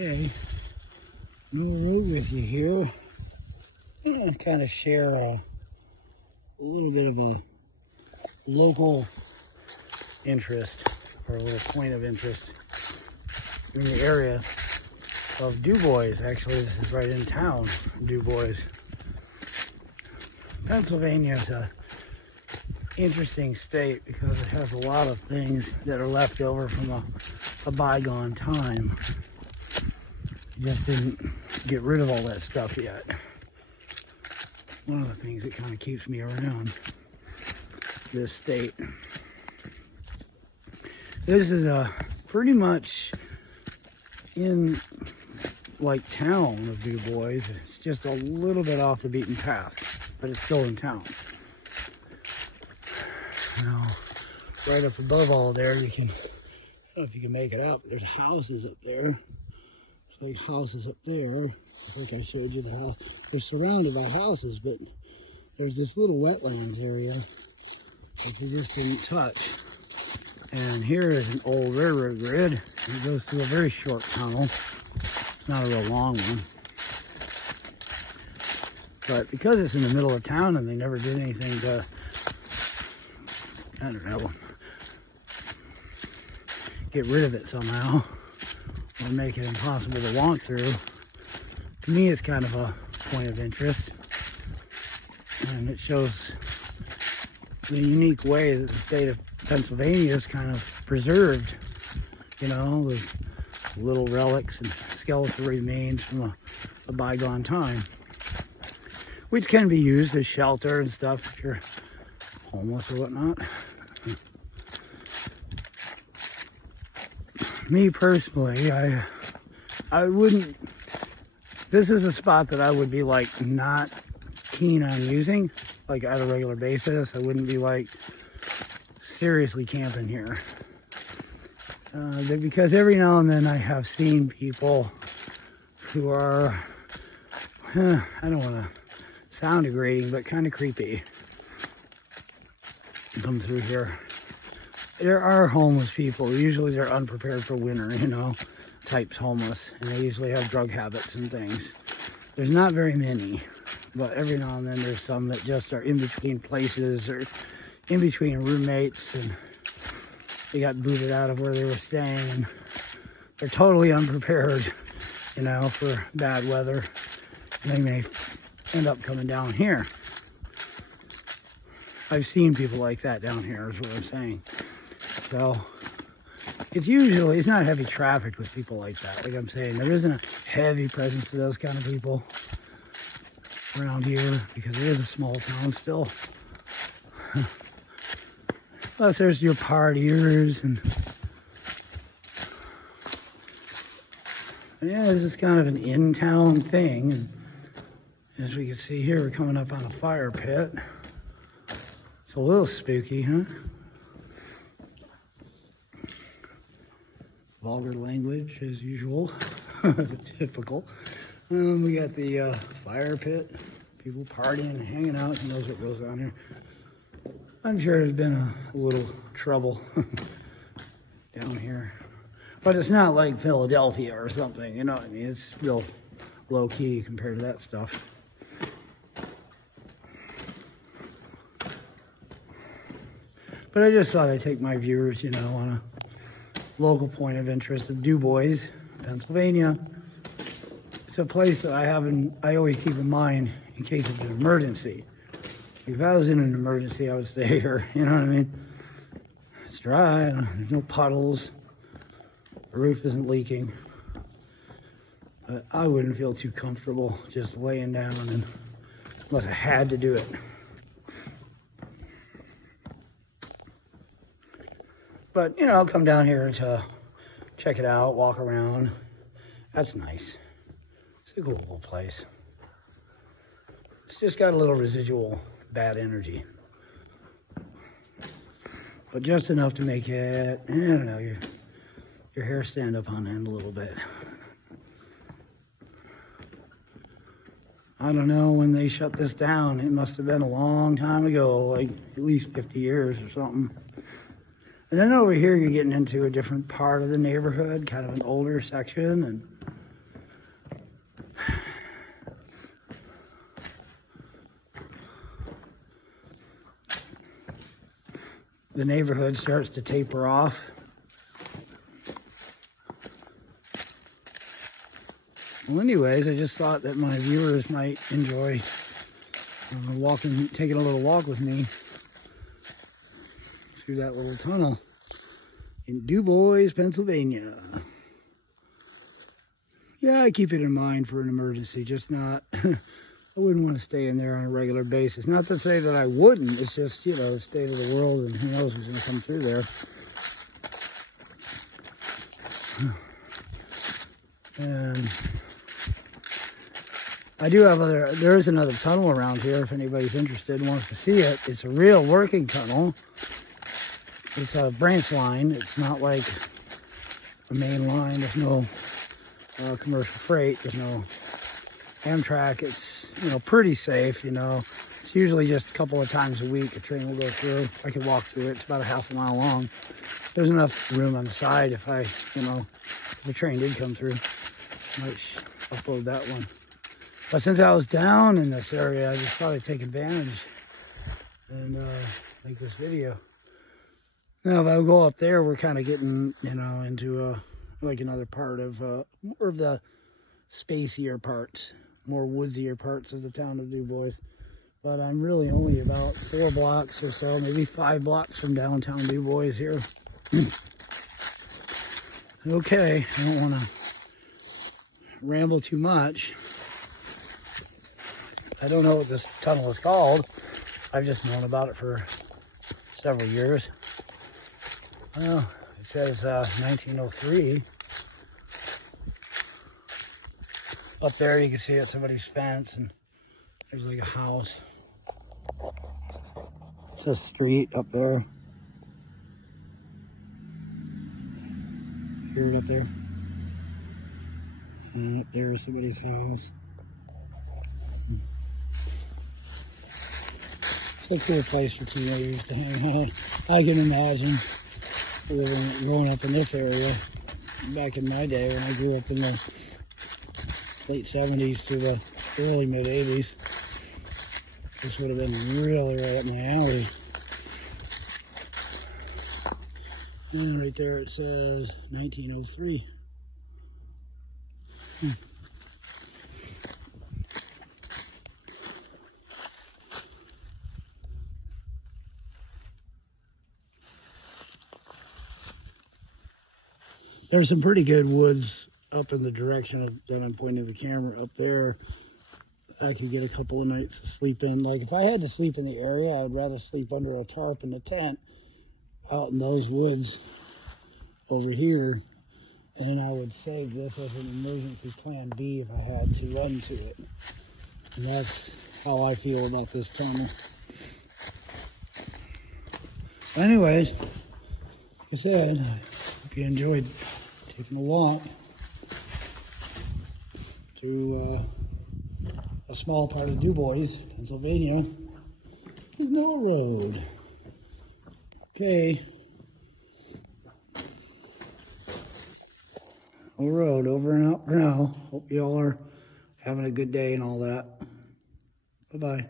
Okay, new road with you here. I'm going to kind of share a little bit of a local interest, or a little point of interest in the area of Dubois. Actually, this is right in town, Dubois. Pennsylvania is an interesting state because it has a lot of things that are left over from a bygone time. You just didn't get rid of all that stuff yet. One of the things that kind of keeps me around this state. This is pretty much in like town of Dubois. It's just a little bit off the beaten path, but it's still in town. Now, right up above all there, you can, I don't know if you can make it out, but there's houses up there. There's like houses up there. I think I showed you the house. They're surrounded by houses, but there's this little wetlands area that you just didn't touch. And here is an old railroad grid. It goes through a very short tunnel. It's not a real long one. But because it's in the middle of town and they never did anything to, I don't know, get rid of it somehow or make it impossible to walk through, to me it's kind of a point of interest. And it shows the unique way that the state of Pennsylvania is kind of preserved, you know, with little relics and skeletal remains from a bygone time, which can be used as shelter and stuff if you're homeless or whatnot. Me personally, I wouldn't, this is a spot that I would be like not keen on using, like on a regular basis. I wouldn't be like seriously camping here. Because every now and then I have seen people who are, I don't want to sound degrading, but kind of creepy come through here. There are homeless people. Usually they're unprepared for winter, you know, types homeless. And they usually have drug habits and things. There's not very many, but every now and then there's some that just are in between places or in between roommates, and they got booted out of where they were staying, and they're totally unprepared, you know, for bad weather. And they may end up coming down here. I've seen people like that down here, is what I'm saying. So it's not heavy traffic with people like that. Like I'm saying, there isn't a heavy presence of those kind of people around here because it is a small town still. Plus there's your partiers, and yeah, this is kind of an in-town thing. And as we can see here, we're coming up on a fire pit. It's a little spooky, huh? Vulgar language as usual, typical. We got the fire pit, people partying and hanging out. Who knows what goes on here? I'm sure there's been a little trouble down here, but it's not like Philadelphia or something, you know what I mean? It's real low key compared to that stuff. But I just thought I'd take my viewers, you know, on a local point of interest of Dubois, Pennsylvania. It's a place that I always keep in mind in case of an emergency. If I was in an emergency, I would stay here, you know what I mean? It's dry, there's no puddles, the roof isn't leaking. But I wouldn't feel too comfortable just laying down unless I had to do it. But, you know, I'll come down here to check it out, walk around. That's nice. It's a cool little place. It's just got a little residual bad energy. But just enough to make it, I don't know, your hair stand up on end a little bit. I don't know when they shut this down. It must have been a long time ago, like at least 50 years or something. And then over here, you're getting into a different part of the neighborhood, kind of an older section, and the neighborhood starts to taper off. Well, anyways, I just thought that my viewers might enjoy taking a little walk with me through that little tunnel in Dubois, Pennsylvania. Yeah, I keep it in mind for an emergency, just not, I wouldn't want to stay in there on a regular basis. Not to say that I wouldn't, it's just, you know, the state of the world and who knows who's going to come through there. And I do have there is another tunnel around here if anybody's interested and wants to see it. It's a real working tunnel. It's a branch line. It's not like a main line. There's no commercial freight. There's no Amtrak. It's, you know, pretty safe, you know. It's usually just a couple of times a week a train will go through. I can walk through it. It's about a half a mile long. There's enough room on the side if I, you know, if the train did come through. I might upload that one. But since I was down in this area, I just thought I'd take advantage and make this video. Now, if I go up there, we're kind of getting, you know, into like another part of more of the spacier parts, more woodsier parts of the town of Dubois. But I'm really only about 4 blocks or so, maybe 5 blocks from downtown Dubois here. Okay, I don't want to ramble too much. I don't know what this tunnel is called. I've just known about it for several years. Well, it says 1903. Up there you can see it's somebody's fence and there's like a house. It's a street up there. Hear it up there. And up there is somebody's house. It's a cool place for teenagers to hang out. I can imagine growing up in this area back in my day when I grew up in the late 70s to the early mid 80s. This would have been really right up my alley. And right there it says 1903. There's some pretty good woods up in the direction that I'm pointing the camera up there. I could get a couple of nights to sleep in. Like if I had to sleep in the area, I would rather sleep under a tarp in a tent out in those woods over here. And I would save this as an emergency plan B if I had to run to it. And that's how I feel about this tunnel. Anyways, like I said, I hope you enjoyed taking a walk to a small part of Dubois, Pennsylvania. There's no road. Okay. No road, over and out for now. Hope you all are having a good day and all that. Bye-bye.